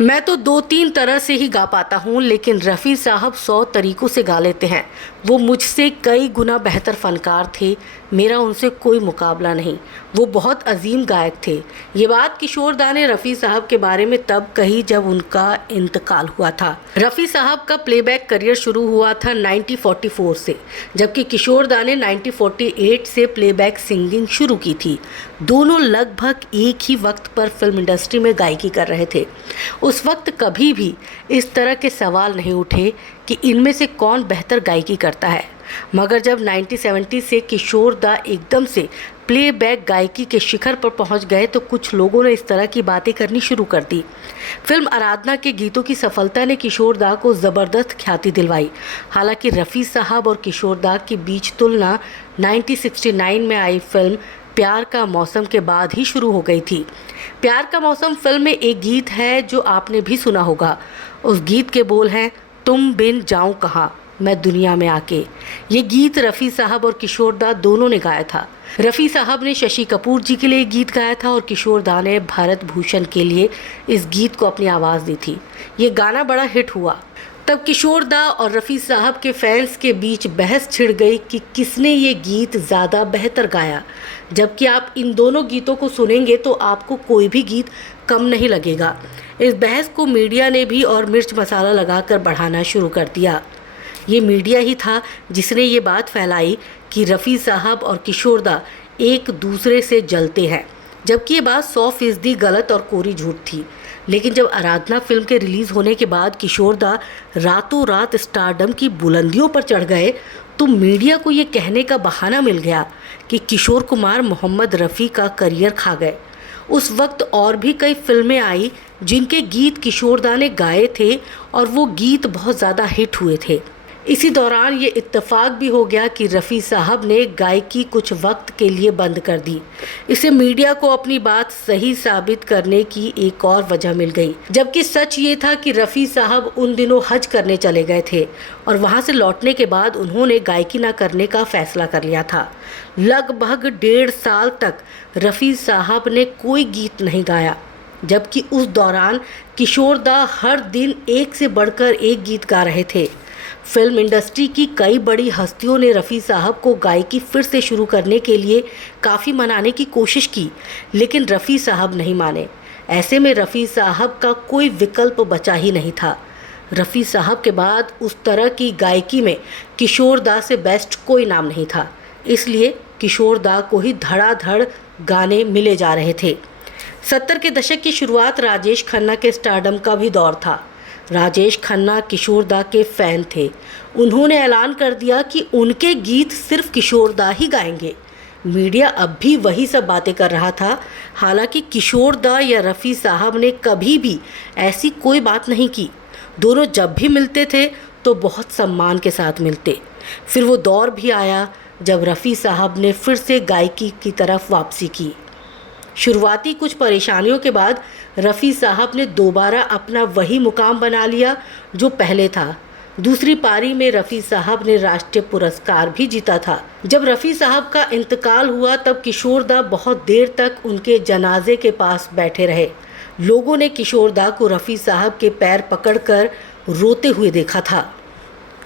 मैं तो 2-3 तरह से ही गा पाता हूँ, लेकिन रफ़ी साहब 100 तरीक़ों से गा लेते हैं। वो मुझसे कई गुना बेहतर फ़नकार थे, मेरा उनसे कोई मुकाबला नहीं। वो बहुत अजीम गायक थे। ये बात किशोर दा ने रफ़ी साहब के बारे में तब कही जब उनका इंतकाल हुआ था। रफ़ी साहब का प्लेबैक करियर शुरू हुआ था 1944 से, जबकि किशोर दा ने 1948 से प्लेबैक सिंगिंग शुरू की थी। दोनों लगभग एक ही वक्त पर फिल्म इंडस्ट्री में गायकी कर रहे थे। उस वक्त कभी भी इस तरह के सवाल नहीं उठे कि इनमें से कौन बेहतर गायकी करता है। मगर जब 1970 से किशोर दा एकदम से प्लेबैक गायकी के शिखर पर पहुंच गए तो कुछ लोगों ने इस तरह की बातें करनी शुरू कर दी। फिल्म आराधना के गीतों की सफलता ने किशोर दा को ज़बरदस्त ख्याति दिलवाई। हालांकि रफ़ी साहब और किशोर दा के बीच तुलना 1969 में आई फिल्म प्यार का मौसम के बाद ही शुरू हो गई थी। प्यार का मौसम फिल्म में एक गीत है जो आपने भी सुना होगा। उस गीत के बोल हैं, तुम बिन जाऊं कहाँ मैं दुनिया में आके। ये गीत रफ़ी साहब और किशोर दा दोनों ने गाया था। रफ़ी साहब ने शशि कपूर जी के लिए गीत गाया था और किशोर दा ने भारत भूषण के लिए इस गीत को अपनी आवाज़ दी थी। ये गाना बड़ा हिट हुआ। तब किशोर दा और रफ़ी साहब के फैंस के बीच बहस छिड़ गई कि किसने ये गीत ज़्यादा बेहतर गाया। जबकि आप इन दोनों गीतों को सुनेंगे तो आपको कोई भी गीत कम नहीं लगेगा। इस बहस को मीडिया ने भी और मिर्च मसाला लगाकर बढ़ाना शुरू कर दिया। ये मीडिया ही था जिसने ये बात फैलाई कि रफ़ी साहब और किशोर दा एक दूसरे से जलते हैं, जबकि ये बात 100% गलत और कोरी झूठ थी। लेकिन जब आराधना फिल्म के रिलीज़ होने के बाद किशोर दा रातों रात स्टारडम की बुलंदियों पर चढ़ गए तो मीडिया को ये कहने का बहाना मिल गया कि किशोर कुमार मोहम्मद रफ़ी का करियर खा गए। उस वक्त और भी कई फिल्में आई जिनके गीत किशोर दा ने गाए थे और वो गीत बहुत ज़्यादा हिट हुए थे। इसी दौरान ये इत्तेफाक भी हो गया कि रफ़ी साहब ने गायकी कुछ वक्त के लिए बंद कर दी। इससे मीडिया को अपनी बात सही साबित करने की एक और वजह मिल गई। जबकि सच ये था कि रफ़ी साहब उन दिनों हज करने चले गए थे और वहाँ से लौटने के बाद उन्होंने गायकी न करने का फैसला कर लिया था। लगभग 1.5 साल तक रफ़ी साहब ने कोई गीत नहीं गाया, जबकि उस दौरान किशोर दा हर दिन एक से बढ़कर एक गीत गा रहे थे। फिल्म इंडस्ट्री की कई बड़ी हस्तियों ने रफ़ी साहब को गायकी फिर से शुरू करने के लिए काफ़ी मनाने की कोशिश की, लेकिन रफ़ी साहब नहीं माने। ऐसे में रफ़ी साहब का कोई विकल्प बचा ही नहीं था। रफ़ी साहब के बाद उस तरह की गायकी में किशोर दा से बेस्ट कोई नाम नहीं था, इसलिए किशोर दा को ही धड़ाधड़ गाने मिले जा रहे थे। 70 के दशक की शुरुआत राजेश खन्ना के स्टारडम का भी दौर था। राजेश खन्ना किशोर दा के फ़ैन थे। उन्होंने ऐलान कर दिया कि उनके गीत सिर्फ किशोर दा ही गाएंगे। मीडिया अब भी वही सब बातें कर रहा था। हालांकि किशोर दा या रफ़ी साहब ने कभी भी ऐसी कोई बात नहीं की। दोनों जब भी मिलते थे तो बहुत सम्मान के साथ मिलते। फिर वो दौर भी आया जब रफ़ी साहब ने फिर से गायकी की तरफ वापसी की। शुरुआती कुछ परेशानियों के बाद रफ़ी साहब ने दोबारा अपना वही मुकाम बना लिया जो पहले था। दूसरी पारी में रफ़ी साहब ने राष्ट्रीय पुरस्कार भी जीता था। जब रफ़ी साहब का इंतकाल हुआ तब किशोर दा बहुत देर तक उनके जनाजे के पास बैठे रहे। लोगों ने किशोर दा को रफ़ी साहब के पैर पकड़कर रोते हुए देखा था।